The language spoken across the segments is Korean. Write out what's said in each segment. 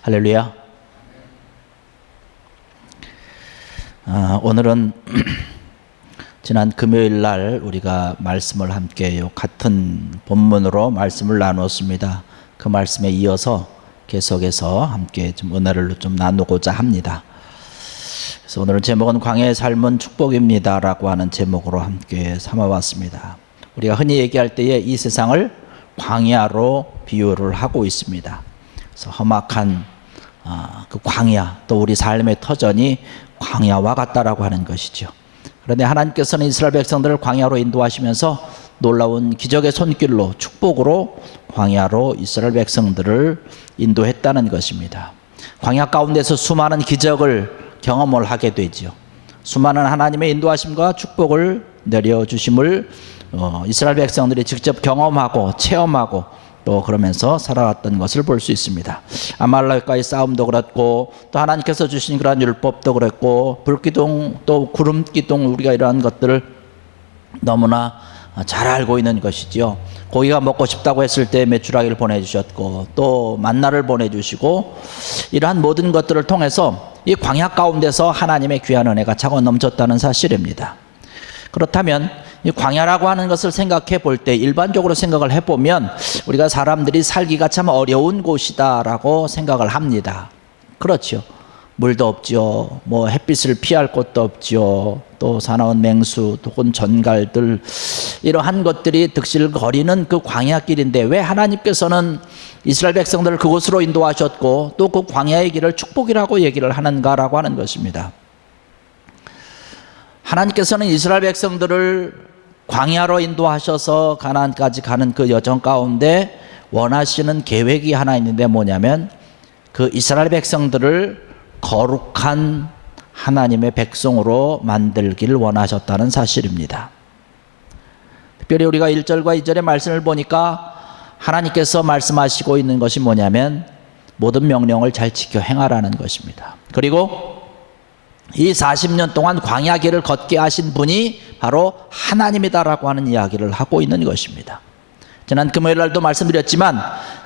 할렐루야. 오늘은 지난 금요일 날 우리가 말씀을 함께 같은 본문으로 말씀을 나누었습니다. 그 말씀에 이어서 계속해서 함께 좀 은혜를 좀 나누고자 합니다. 그래서 오늘은 제목은 광야의 삶은 축복입니다 라고 하는 제목으로 함께 삼아봤습니다. 우리가 흔히 얘기할 때에 이 세상을 광야로 비유를 하고 있습니다. 그래서 험악한 그 광야, 또 우리 삶의 터전이 광야와 같다라고 하는 것이죠. 그런데 하나님께서는 이스라엘 백성들을 광야로 인도하시면서 놀라운 기적의 손길로 축복으로 광야로 이스라엘 백성들을 인도했다는 것입니다. 광야 가운데서 수많은 기적을 경험을 하게 되죠. 수많은 하나님의 인도하심과 축복을 내려주심을 이스라엘 백성들이 직접 경험하고 체험하고 또 그러면서 살아왔던 것을 볼 수 있습니다. 아말렉과의 싸움도 그렇고, 또 하나님께서 주신 그러한 율법도 그랬고, 불기둥 또 구름기둥, 우리가 이러한 것들을 너무나 잘 알고 있는 것이지요. 고기가 먹고 싶다고 했을 때 메추라기를 보내주셨고, 또 만나를 보내주시고, 이러한 모든 것들을 통해서 이 광야 가운데서 하나님의 귀한 은혜가 차고 넘쳤다는 사실입니다. 그렇다면 이 광야라고 하는 것을 생각해 볼 때, 일반적으로 생각을 해보면 우리가 사람들이 살기가 참 어려운 곳이다라고 생각을 합니다. 그렇죠. 물도 없죠. 뭐 햇빛을 피할 곳도 없죠. 또 사나운 맹수, 혹은 전갈들, 이러한 것들이 득실거리는 그 광야길인데 왜 하나님께서는 이스라엘 백성들을 그곳으로 인도하셨고 또 그 광야의 길을 축복이라고 얘기를 하는가라고 하는 것입니다. 하나님께서는 이스라엘 백성들을 광야로 인도하셔서 가나안까지 가는 그 여정 가운데 원하시는 계획이 하나 있는데 뭐냐면 그 이스라엘 백성들을 거룩한 하나님의 백성으로 만들기를 원하셨다는 사실입니다. 특별히 우리가 1절과 2절의 말씀을 보니까 하나님께서 말씀하시고 있는 것이 뭐냐면 모든 명령을 잘 지켜 행하라는 것입니다. 그리고 이 40년 동안 광야길을 걷게 하신 분이 바로 하나님이다라고 하는 이야기를 하고 있는 것입니다. 지난 금요일 날도 말씀드렸지만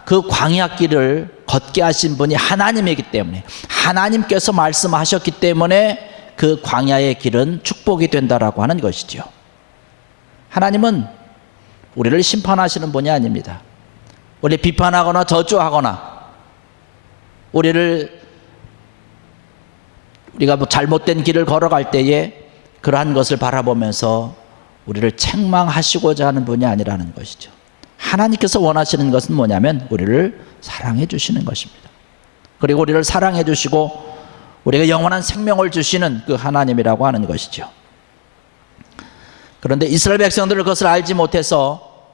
그 광야길을 걷게 하신 분이 하나님이기 때문에, 하나님께서 말씀하셨기 때문에 그 광야의 길은 축복이 된다라고 하는 것이죠. 하나님은 우리를 심판하시는 분이 아닙니다. 우리 비판하거나 저주하거나 우리가 뭐 잘못된 길을 걸어갈 때에 그러한 것을 바라보면서 우리를 책망하시고자 하는 분이 아니라는 것이죠. 하나님께서 원하시는 것은 뭐냐면 우리를 사랑해 주시는 것입니다. 그리고 우리를 사랑해 주시고 우리가 영원한 생명을 주시는 그 하나님이라고 하는 것이죠. 그런데 이스라엘 백성들은 그것을 알지 못해서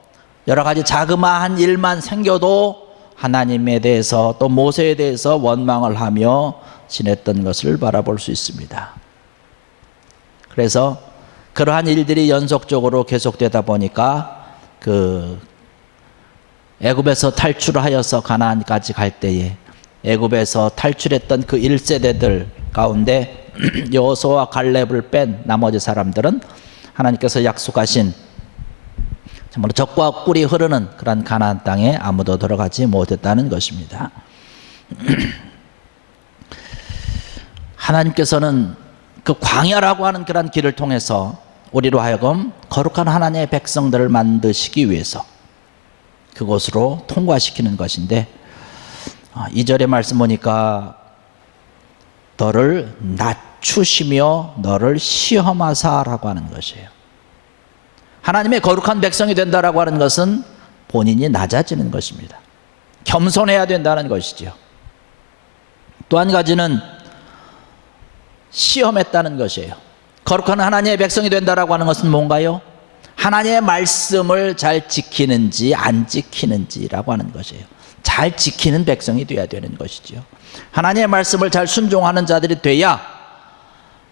여러 가지 자그마한 일만 생겨도 하나님에 대해서 또 모세에 대해서 원망을 하며 지냈던 것을 바라볼 수 있습니다. 그래서 그러한 일들이 연속적으로 계속되다 보니까 그 애굽에서 탈출하여서 가나안까지 갈 때에 애굽에서 탈출했던 그 1세대들 가운데 여호수아와 갈렙을 뺀 나머지 사람들은 하나님께서 약속하신 정말 젖과 꿀이 흐르는 그런 가나안 땅에 아무도 들어가지 못했다는 것입니다. 하나님께서는 그 광야라고 하는 그런 길을 통해서 우리로 하여금 거룩한 하나님의 백성들을 만드시기 위해서 그곳으로 통과시키는 것인데, 2절의 말씀 보니까 너를 낮추시며 너를 시험하사라고 하는 것이에요. 하나님의 거룩한 백성이 된다라고 하는 것은 본인이 낮아지는 것입니다. 겸손해야 된다는 것이죠. 또 한 가지는 시험했다는 것이에요. 거룩한 하나님의 백성이 된다라고 하는 것은 뭔가요? 하나님의 말씀을 잘 지키는지 안 지키는지라고 하는 것이에요. 잘 지키는 백성이 되어야 되는 것이죠. 하나님의 말씀을 잘 순종하는 자들이 돼야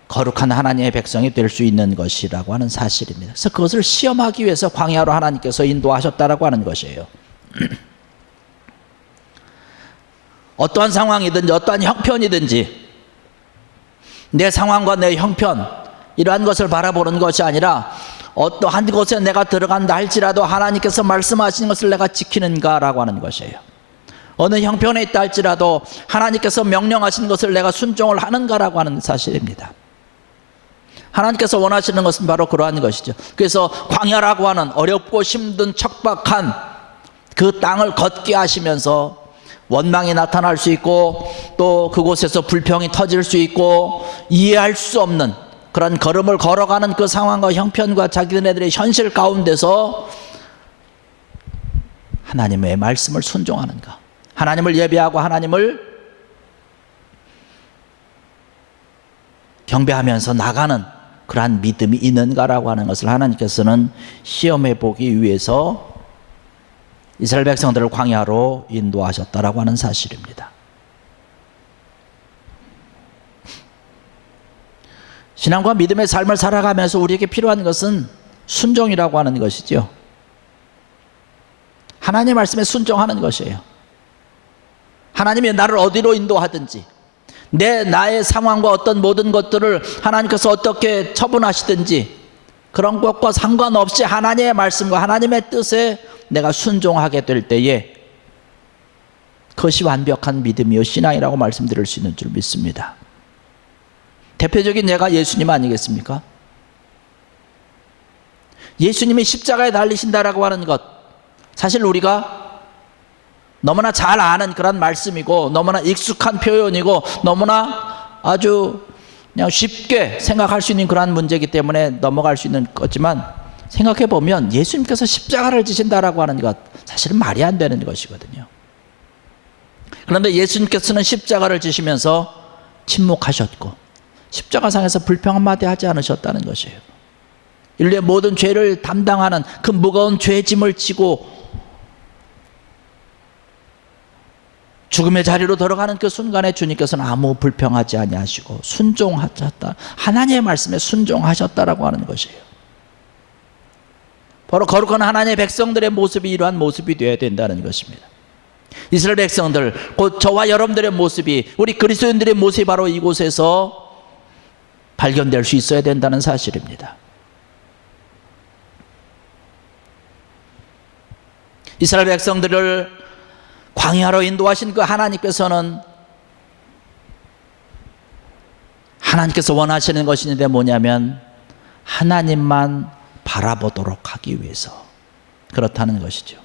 거룩한 하나님의 백성이 될 수 있는 것이라고 하는 사실입니다. 그래서 그것을 시험하기 위해서 광야로 하나님께서 인도하셨다라고 하는 것이에요. 어떠한 상황이든지 어떠한 형편이든지 내 상황과 내 형편, 이러한 것을 바라보는 것이 아니라 어떠한 곳에 내가 들어간다 할지라도 하나님께서 말씀하신 것을 내가 지키는가라고 하는 것이에요. 어느 형편에 있다 할지라도 하나님께서 명령하신 것을 내가 순종을 하는가라고 하는 사실입니다. 하나님께서 원하시는 것은 바로 그러한 것이죠. 그래서 광야라고 하는 어렵고 힘든 척박한 그 땅을 걷게 하시면서 원망이 나타날 수 있고 또 그곳에서 불평이 터질 수 있고 이해할 수 없는 그런 걸음을 걸어가는 그 상황과 형편과 자기네들의 현실 가운데서 하나님의 말씀을 순종하는가, 하나님을 예배하고 하나님을 경배하면서 나가는 그러한 믿음이 있는가라고 하는 것을 하나님께서는 시험해 보기 위해서 이스라엘 백성들을 광야로 인도하셨다라고 하는 사실입니다. 신앙과 믿음의 삶을 살아가면서 우리에게 필요한 것은 순종이라고 하는 것이죠. 하나님의 말씀에 순종하는 것이에요. 하나님이 나를 어디로 인도하든지 나의 상황과 어떤 모든 것들을 하나님께서 어떻게 처분하시든지 그런 것과 상관없이 하나님의 말씀과 하나님의 뜻에 내가 순종하게 될 때에 그것이 완벽한 믿음이요 신앙이라고 말씀드릴 수 있는 줄 믿습니다. 대표적인 예가 예수님 아니겠습니까? 예수님이 십자가에 달리신다라고 하는 것, 사실 우리가 너무나 잘 아는 그런 말씀이고 너무나 익숙한 표현이고 너무나 아주 그냥 쉽게 생각할 수 있는 그런 문제이기 때문에 넘어갈 수 있는 거지만, 생각해 보면 예수님께서 십자가를 지신다라고 하는 것 사실은 말이 안 되는 것이거든요. 그런데 예수님께서는 십자가를 지시면서 침묵하셨고 십자가상에서 불평 한마디 하지 않으셨다는 것이에요. 인류의 모든 죄를 담당하는 그 무거운 죄짐을 지고 죽음의 자리로 들어가는 그 순간에 주님께서는 아무 불평하지 아니하시고 순종하셨다, 하나님의 말씀에 순종하셨다라고 하는 것이에요. 바로 거룩한 하나님의 백성들의 모습이 이러한 모습이 되어야 된다는 것입니다. 이스라엘 백성들, 곧 저와 여러분들의 모습이, 우리 그리스도인들의 모습이 바로 이곳에서 발견될 수 있어야 된다는 사실입니다. 이스라엘 백성들을 광야로 인도하신 그 하나님께서는 하나님께서 원하시는 것이 있는데 뭐냐면 하나님만 바라보도록 하기 위해서 그렇다는 것이죠.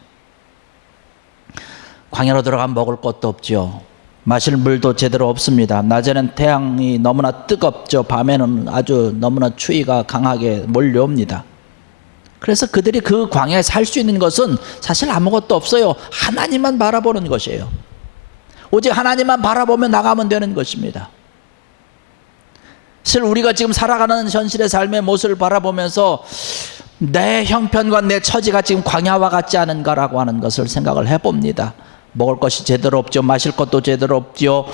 광야로 들어가면 먹을 것도 없죠. 마실 물도 제대로 없습니다. 낮에는 태양이 너무나 뜨겁죠. 밤에는 아주 너무나 추위가 강하게 몰려옵니다. 그래서 그들이 그 광야에 살 수 있는 것은 사실 아무것도 없어요. 하나님만 바라보는 것이에요. 오직 하나님만 바라보며 나가면 되는 것입니다. 사실 우리가 지금 살아가는 현실의 삶의 모습을 바라보면서 내 형편과 내 처지가 지금 광야와 같지 않은가라고 하는 것을 생각을 해봅니다. 먹을 것이 제대로 없죠. 마실 것도 제대로 없죠.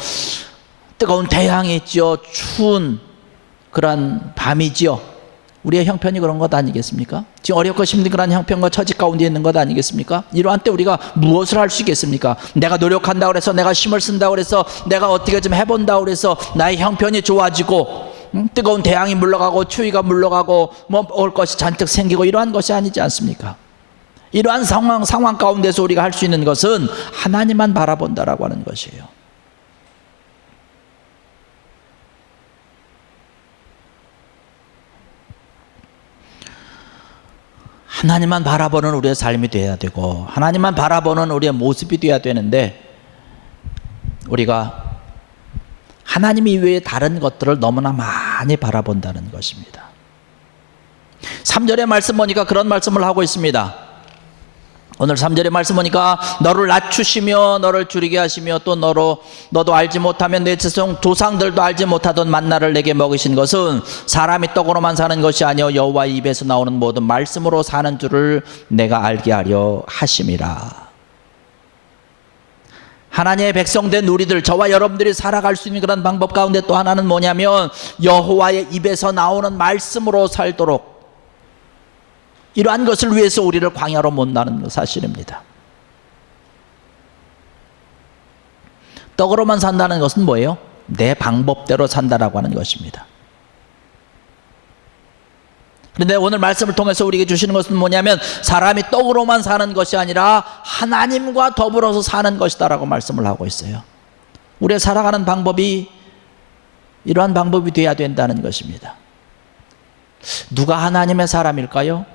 뜨거운 태양이 있죠. 추운 그런 밤이죠. 우리의 형편이 그런 것 아니겠습니까? 지금 어렵고 힘든 그런 형편과 처지 가운데 있는 것 아니겠습니까? 이러한 때 우리가 무엇을 할 수 있겠습니까? 내가 노력한다고 해서, 내가 힘을 쓴다고 해서, 내가 어떻게 좀 해본다고 해서 나의 형편이 좋아지고 뜨거운 태양이 물러가고 추위가 물러가고 먹을 것이 잔뜩 생기고 이러한 것이 아니지 않습니까? 이러한 상황 가운데서 우리가 할 수 있는 것은 하나님만 바라본다라고 하는 것이에요. 하나님만 바라보는 우리의 삶이 되어야 되고 하나님만 바라보는 우리의 모습이 되어야 되는데, 우리가 하나님 이외의 다른 것들을 너무나 많이 바라본다는 것입니다. 3절의 말씀 보니까 그런 말씀을 하고 있습니다. 오늘 3절의 말씀 보니까 너를 낮추시며 너를 줄이게 하시며 또 너도 알지 못하면 내 조상들도 알지 못하던 만나를 내게 먹이신 것은 사람이 떡으로만 사는 것이 아니요 여호와의 입에서 나오는 모든 말씀으로 사는 줄을 내가 알게 하려 하심이라. 하나님의 백성된 우리들, 저와 여러분들이 살아갈 수 있는 그런 방법 가운데 또 하나는 뭐냐면 여호와의 입에서 나오는 말씀으로 살도록, 이러한 것을 위해서 우리를 광야로 못나는 사실입니다. 떡으로만 산다는 것은 뭐예요? 내 방법대로 산다라고 하는 것입니다. 그런데 오늘 말씀을 통해서 우리에게 주시는 것은 뭐냐면 사람이 떡으로만 사는 것이 아니라 하나님과 더불어서 사는 것이다 라고 말씀을 하고 있어요. 우리의 살아가는 방법이 이러한 방법이 되어야 된다는 것입니다. 누가 하나님의 사람일까요?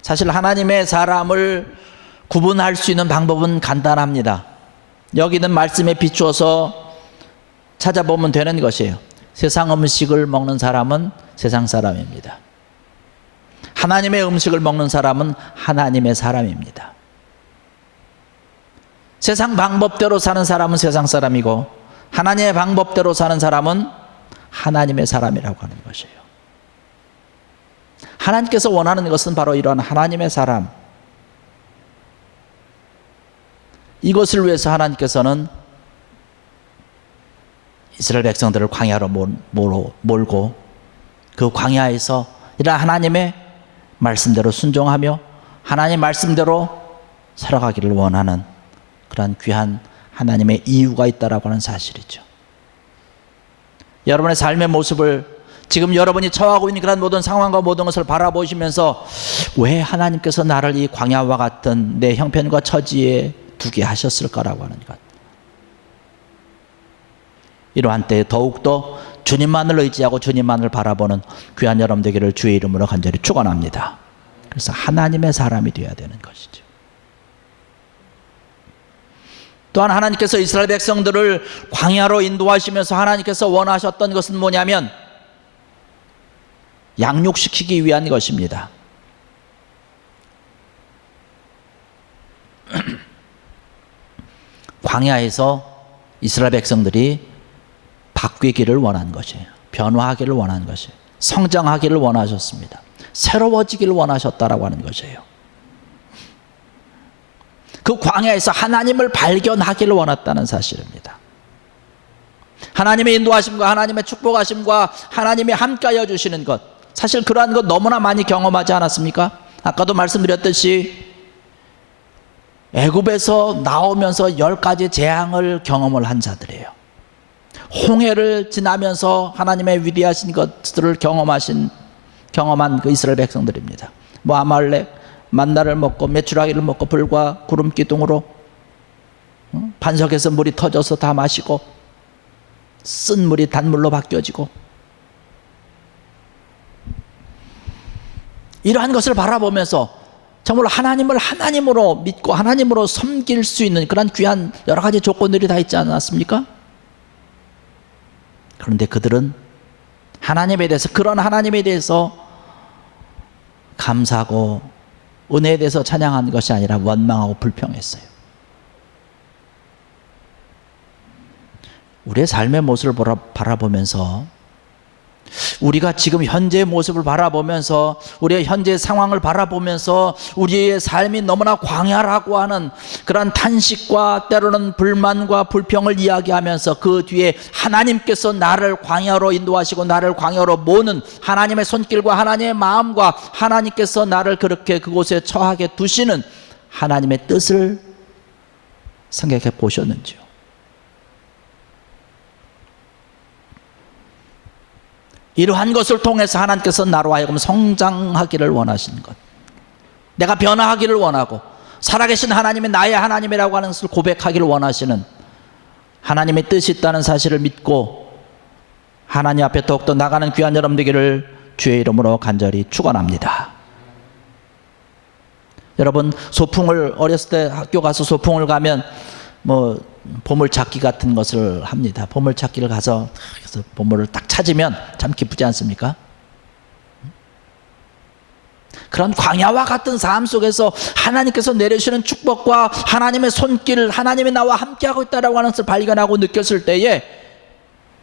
사실 하나님의 사람을 구분할 수 있는 방법은 간단합니다. 여기 있는 말씀에 비추어서 찾아보면 되는 것이에요. 세상 음식을 먹는 사람은 세상 사람입니다. 하나님의 음식을 먹는 사람은 하나님의 사람입니다. 세상 방법대로 사는 사람은 세상 사람이고 하나님의 방법대로 사는 사람은 하나님의 사람이라고 하는 것이에요. 하나님께서 원하는 것은 바로 이러한 하나님의 사람, 이것을 위해서 하나님께서는 이스라엘 백성들을 광야로 몰고 그 광야에서 이러한 하나님의 말씀대로 순종하며 하나님 말씀대로 살아가기를 원하는 그러한 귀한 하나님의 이유가 있다라고 하는 사실이죠. 여러분의 삶의 모습을 지금 여러분이 처하고 있는 그런 모든 상황과 모든 것을 바라보시면서 왜 하나님께서 나를 이 광야와 같은 내 형편과 처지에 두게 하셨을까라고 하는 것, 이러한 때에 더욱더 주님만을 의지하고 주님만을 바라보는 귀한 여러분 되기를 주의 이름으로 간절히 축원합니다. 그래서 하나님의 사람이 되어야 되는 것이죠. 또한 하나님께서 이스라엘 백성들을 광야로 인도하시면서 하나님께서 원하셨던 것은 뭐냐면 양육시키기 위한 것입니다. 광야에서 이스라엘 백성들이 바뀌기를 원한 것이에요. 변화하기를 원한 것이에요. 성장하기를 원하셨습니다. 새로워지기를 원하셨다라고 하는 것이에요. 그 광야에서 하나님을 발견하기를 원했다는 사실입니다. 하나님의 인도하심과 하나님의 축복하심과 하나님이 함께하여 주시는 것, 사실 그러한 것 너무나 많이 경험하지 않았습니까? 아까도 말씀드렸듯이 애굽에서 나오면서 10가지 재앙을 경험을 한 자들이에요. 홍해를 지나면서 하나님의 위대하신 것들을 경험한 그 이스라엘 백성들입니다. 뭐 아말렉, 만나를 먹고 메추라기를 먹고 불과 구름 기둥으로 반석에서 물이 터져서 다 마시고 쓴 물이 단물로 바뀌어지고, 이러한 것을 바라보면서 정말 하나님을 하나님으로 믿고 하나님으로 섬길 수 있는 그런 귀한 여러 가지 조건들이 다 있지 않았습니까? 그런데 그들은 하나님에 대해서, 그런 하나님에 대해서 감사하고 은혜에 대해서 찬양한 것이 아니라 원망하고 불평했어요. 우리의 삶의 모습을 바라보면서, 우리가 지금 현재의 모습을 바라보면서, 우리의 현재의 상황을 바라보면서 우리의 삶이 너무나 광야라고 하는 그런 탄식과 때로는 불만과 불평을 이야기하면서 그 뒤에 하나님께서 나를 광야로 인도하시고 나를 광야로 모는 하나님의 손길과 하나님의 마음과 하나님께서 나를 그렇게 그곳에 처하게 두시는 하나님의 뜻을 생각해 보셨는지요? 이러한 것을 통해서 하나님께서 나로 하여금 성장하기를 원하시는 것, 내가 변화하기를 원하고 살아계신 하나님이 나의 하나님이라고 하는 것을 고백하기를 원하시는 하나님의 뜻이 있다는 사실을 믿고 하나님 앞에 더욱더 나가는 귀한 여러분 되기를 주의 이름으로 간절히 축원합니다. 여러분, 소풍을 어렸을 때 학교 가서 소풍을 가면 뭐 보물찾기 같은 것을 합니다. 보물찾기를 가서 보물을 딱 찾으면 참 기쁘지 않습니까? 그런 광야와 같은 삶 속에서 하나님께서 내려주시는 축복과 하나님의 손길, 하나님이 나와 함께하고 있다고 하는 것을 발견하고 느꼈을 때에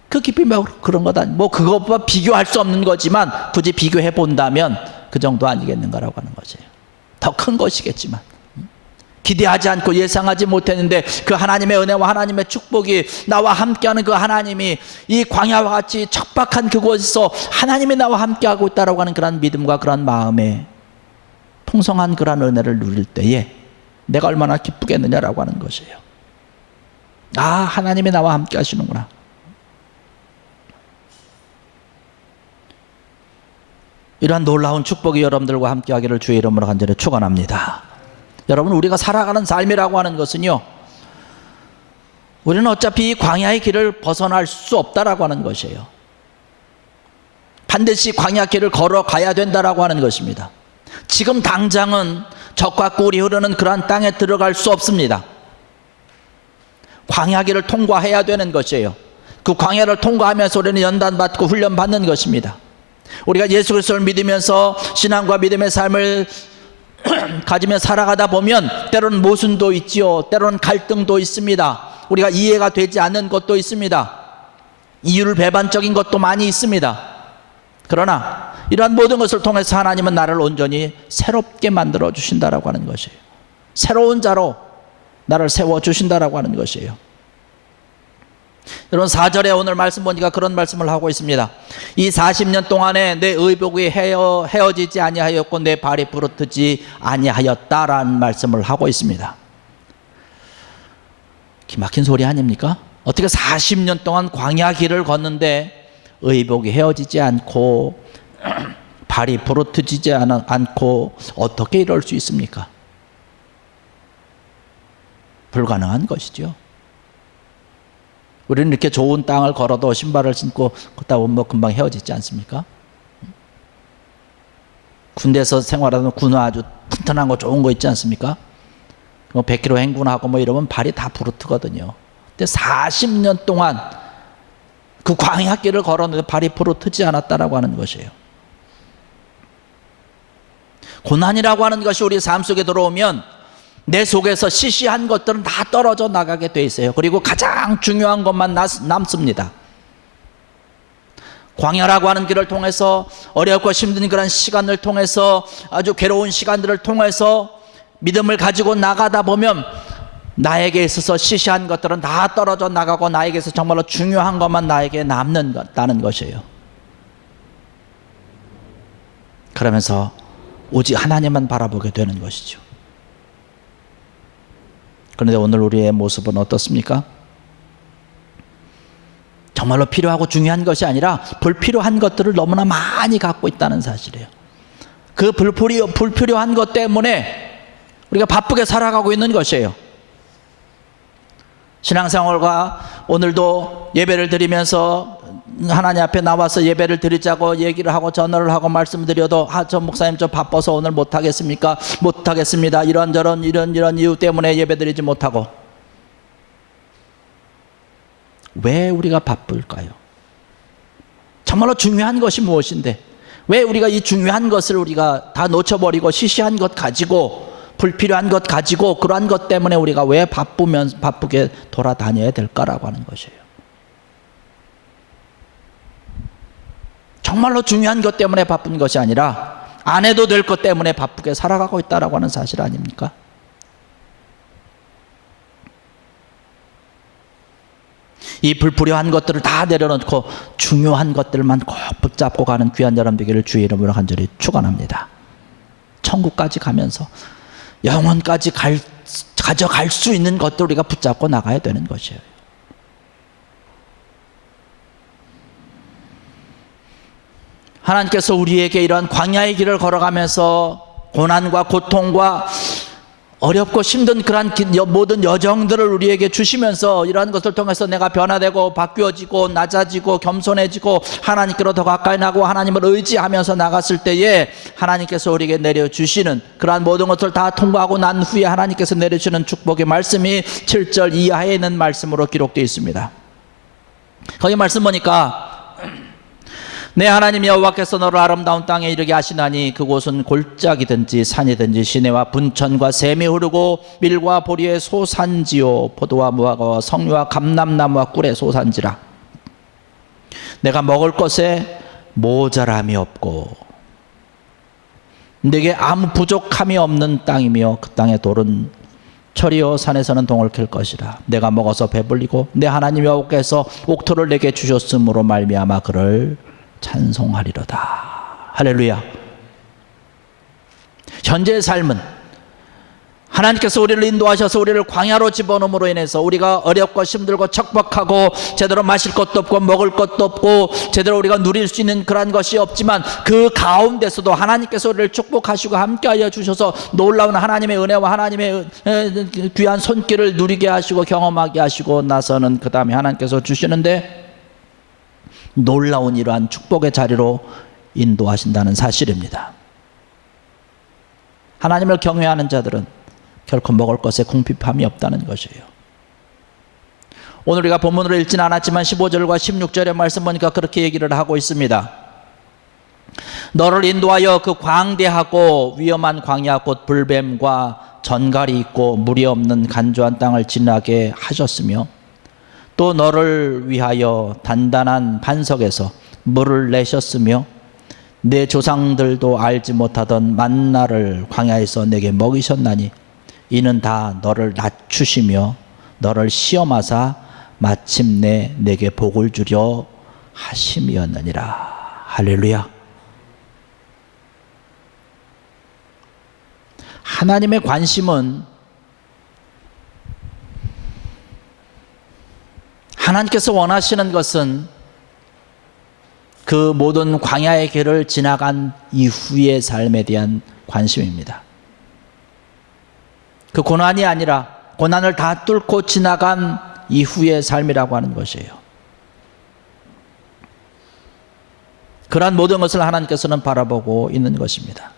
그 기쁨이 그런 거다. 뭐 그것과 비교할 수 없는 거지만 굳이 비교해 본다면 그 정도 아니겠는가라고 하는 거죠. 더 큰 것이겠지만 기대하지 않고 예상하지 못했는데 그 하나님의 은혜와 하나님의 축복이 나와 함께하는 그 하나님이 이 광야와 같이 척박한 그곳에서 하나님이 나와 함께하고 있다고 하는 그런 믿음과 그런 마음에 풍성한 그런 은혜를 누릴 때에 내가 얼마나 기쁘겠느냐라고 하는 것이에요. 아, 하나님이 나와 함께 하시는구나. 이러한 놀라운 축복이 여러분들과 함께하기를 주의 이름으로 간절히 축원합니다. 여러분, 우리가 살아가는 삶이라고 하는 것은요, 우리는 어차피 이 광야의 길을 벗어날 수 없다라고 하는 것이에요. 반드시 광야 길을 걸어가야 된다라고 하는 것입니다. 지금 당장은 적과 꿀이 흐르는 그러한 땅에 들어갈 수 없습니다. 광야 길을 통과해야 되는 것이에요. 그 광야를 통과하면서 우리는 연단받고 훈련받는 것입니다. 우리가 예수 그리스도를 믿으면서 신앙과 믿음의 삶을 가지며 살아가다 보면 때로는 모순도 있지요. 때로는 갈등도 있습니다. 우리가 이해가 되지 않는 것도 있습니다. 이유를 배반적인 것도 많이 있습니다. 그러나 이러한 모든 것을 통해서 하나님은 나를 온전히 새롭게 만들어 주신다라고 하는 것이에요. 새로운 자로 나를 세워주신다라고 하는 것이에요. 여러분, 4절에 오늘 말씀 보니까 그런 말씀을 하고 있습니다. 이 40년 동안에 내 의복이 헤어지지 아니하였고 내 발이 부르트지 아니하였다라는 말씀을 하고 있습니다. 기막힌 소리 아닙니까? 어떻게 40년 동안 광야 길을 걷는데 의복이 헤어지지 않고 발이 부르트지지 않고 어떻게 이럴 수 있습니까? 불가능한 것이죠. 우리는 이렇게 좋은 땅을 걸어도 신발을 신고 걷다 보면 뭐 금방 헤어지지 않습니까? 군대에서 생활하면 군화 아주 튼튼한 거 좋은 거 있지 않습니까? 100km 행군하고 뭐 이러면 발이 다 부르트거든요. 근데 40년 동안 그 광야길을 걸었는데 발이 부르트지 않았다라고 하는 것이에요. 고난이라고 하는 것이 우리 삶 속에 들어오면 내 속에서 시시한 것들은 다 떨어져 나가게 돼 있어요. 그리고 가장 중요한 것만 남습니다. 광야라고 하는 길을 통해서 어렵고 힘든 그런 시간을 통해서 아주 괴로운 시간들을 통해서 믿음을 가지고 나가다 보면 나에게 있어서 시시한 것들은 다 떨어져 나가고 나에게서 정말로 중요한 것만 나에게 남는다는 것이에요. 그러면서 오직 하나님만 바라보게 되는 것이죠. 그런데 오늘 우리의 모습은 어떻습니까? 정말로 필요하고 중요한 것이 아니라 불필요한 것들을 너무나 많이 갖고 있다는 사실이에요. 그 불필요한 것 때문에 우리가 바쁘게 살아가고 있는 것이에요. 신앙생활과 오늘도 예배를 드리면서 하나님 앞에 나와서 예배를 드리자고 얘기를 하고 전화를 하고 말씀드려도 저 목사님 저 바빠서 오늘 못하겠습니까? 못하겠습니다. 이런 이유 때문에 예배 드리지 못하고. 왜 우리가 바쁠까요? 정말로 중요한 것이 무엇인데 왜 우리가 이 중요한 것을 우리가 다 놓쳐버리고 시시한 것 가지고 불필요한 것 가지고 그러한 것 때문에 우리가 왜 바쁘게 돌아다녀야 될까라고 하는 것이에요. 정말로 중요한 것 때문에 바쁜 것이 아니라 안 해도 될 것 때문에 바쁘게 살아가고 있다라고 하는 사실 아닙니까? 이 불필요한 것들을 다 내려놓고 중요한 것들만 꼭 붙잡고 가는 귀한 여러분 되기를 주의 이름으로 간절히 축원합니다. 천국까지 가면서 영원까지 가져갈 수 있는 것들 우리가 붙잡고 나가야 되는 것이에요. 하나님께서 우리에게 이러한 광야의 길을 걸어가면서 고난과 고통과 어렵고 힘든 그러한 모든 여정들을 우리에게 주시면서 이러한 것을 통해서 내가 변화되고 바뀌어지고 낮아지고 겸손해지고 하나님께로 더 가까이 나고 하나님을 의지하면서 나갔을 때에 하나님께서 우리에게 내려주시는 그러한 모든 것을 다 통과하고 난 후에 하나님께서 내려주시는 축복의 말씀이 7절 이하에 있는 말씀으로 기록되어 있습니다. 거기 말씀 보니까 내 하나님 여호와께서 너를 아름다운 땅에 이르게 하시나니 그곳은 골짜기든지 산이든지 시내와 분천과 샘이 흐르고 밀과 보리의 소산지요 포도와 무화과와 석류와 감람나무와 꿀의 소산지라. 내가 먹을 것에 모자람이 없고 내게 아무 부족함이 없는 땅이며 그 땅의 돌은 철이요 산에서는 동을 캘 것이라. 내가 먹어서 배불리고 내 하나님 여호와께서 옥토를 내게 주셨으므로 말미암아 그를 찬송하리로다. 할렐루야. 현재의 삶은 하나님께서 우리를 인도하셔서 우리를 광야로 집어넣음으로 인해서 우리가 어렵고 힘들고 척박하고 제대로 마실 것도 없고 먹을 것도 없고 제대로 우리가 누릴 수 있는 그러한 것이 없지만 그 가운데서도 하나님께서 우리를 축복하시고 함께하여 주셔서 놀라운 하나님의 은혜와 하나님의 귀한 손길을 누리게 하시고 경험하게 하시고 나서는 그 다음에 하나님께서 주시는데 놀라운 이러한 축복의 자리로 인도하신다는 사실입니다. 하나님을 경외하는 자들은 결코 먹을 것에 궁핍함이 없다는 것이에요. 오늘 우리가 본문으로 읽지는 않았지만 15절과 16절의 말씀 보니까 그렇게 얘기를 하고 있습니다. 너를 인도하여 그 광대하고 위험한 광야 곧 불뱀과 전갈이 있고 물이 없는 간조한 땅을 지나게 하셨으며 또 너를 위하여 단단한 반석에서 물을 내셨으며 내 조상들도 알지 못하던 만나를 광야에서 내게 먹이셨나니 이는 다 너를 낮추시며 너를 시험하사 마침내 내게 복을 주려 하심이었느니라. 할렐루야. 하나님의 관심은 하나님께서 원하시는 것은 그 모든 광야의 길을 지나간 이후의 삶에 대한 관심입니다. 그 고난이 아니라 고난을 다 뚫고 지나간 이후의 삶이라고 하는 것이에요. 그러한 모든 것을 하나님께서는 바라보고 있는 것입니다.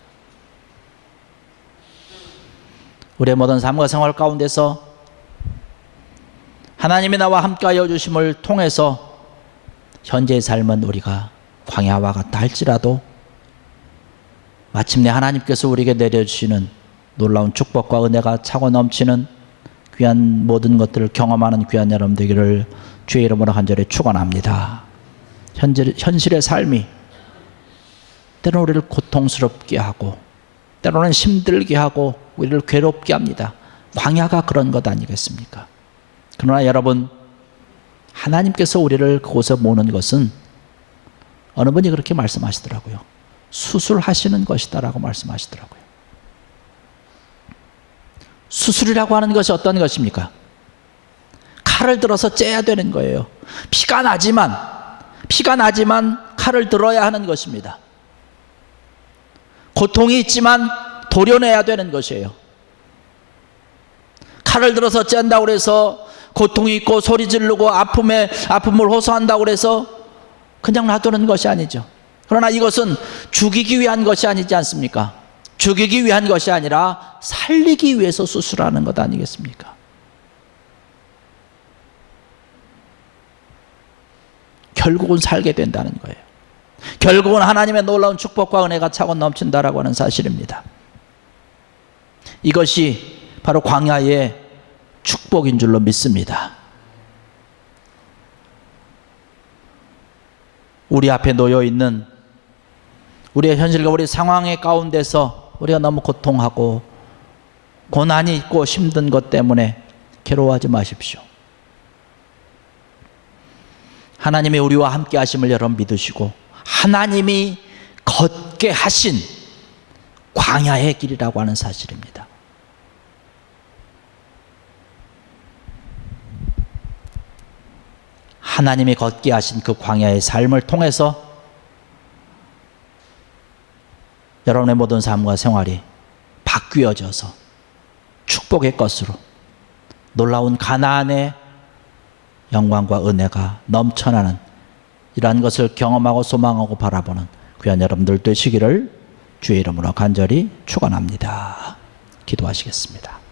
우리의 모든 삶과 생활 가운데서 하나님이 나와 함께하여 주심을 통해서 현재의 삶은 우리가 광야와 같다 할지라도 마침내 하나님께서 우리에게 내려주시는 놀라운 축복과 은혜가 차고 넘치는 귀한 모든 것들을 경험하는 귀한 여러분 되기를 주의 이름으로 간절히 축원합니다. 현실의 삶이 때로는 우리를 고통스럽게 하고 때로는 힘들게 하고 우리를 괴롭게 합니다. 광야가 그런 것 아니겠습니까? 그러나 여러분, 하나님께서 우리를 그곳에 모는 것은 어느 분이 그렇게 말씀하시더라고요. 수술하시는 것이다라고 말씀하시더라고요. 수술이라고 하는 것이 어떤 것입니까? 칼을 들어서 째야 되는 거예요. 피가 나지만 칼을 들어야 하는 것입니다. 고통이 있지만 도려내야 되는 것이에요. 칼을 들어서 짠다고 해서 고통이 있고 소리 지르고 아픔을 호소한다고 해서 그냥 놔두는 것이 아니죠. 그러나 이것은 죽이기 위한 것이 아니지 않습니까? 죽이기 위한 것이 아니라 살리기 위해서 수술하는 것 아니겠습니까? 결국은 살게 된다는 거예요. 결국은 하나님의 놀라운 축복과 은혜가 차고 넘친다라고 하는 사실입니다. 이것이 바로 광야의 축복인 줄로 믿습니다. 우리 앞에 놓여 있는 우리의 현실과 우리 상황의 가운데서 우리가 너무 고통하고 고난이 있고 힘든 것 때문에 괴로워하지 마십시오. 하나님이 우리와 함께 하심을 여러분 믿으시고 하나님이 걷게 하신 광야의 길이라고 하는 사실입니다. 하나님이 걷게 하신 그 광야의 삶을 통해서 여러분의 모든 삶과 생활이 바뀌어져서 축복의 것으로 놀라운 가나안의 영광과 은혜가 넘쳐나는 이러한 것을 경험하고 소망하고 바라보는 귀한 여러분들 되시기를 주의 이름으로 간절히 축원합니다. 기도하시겠습니다.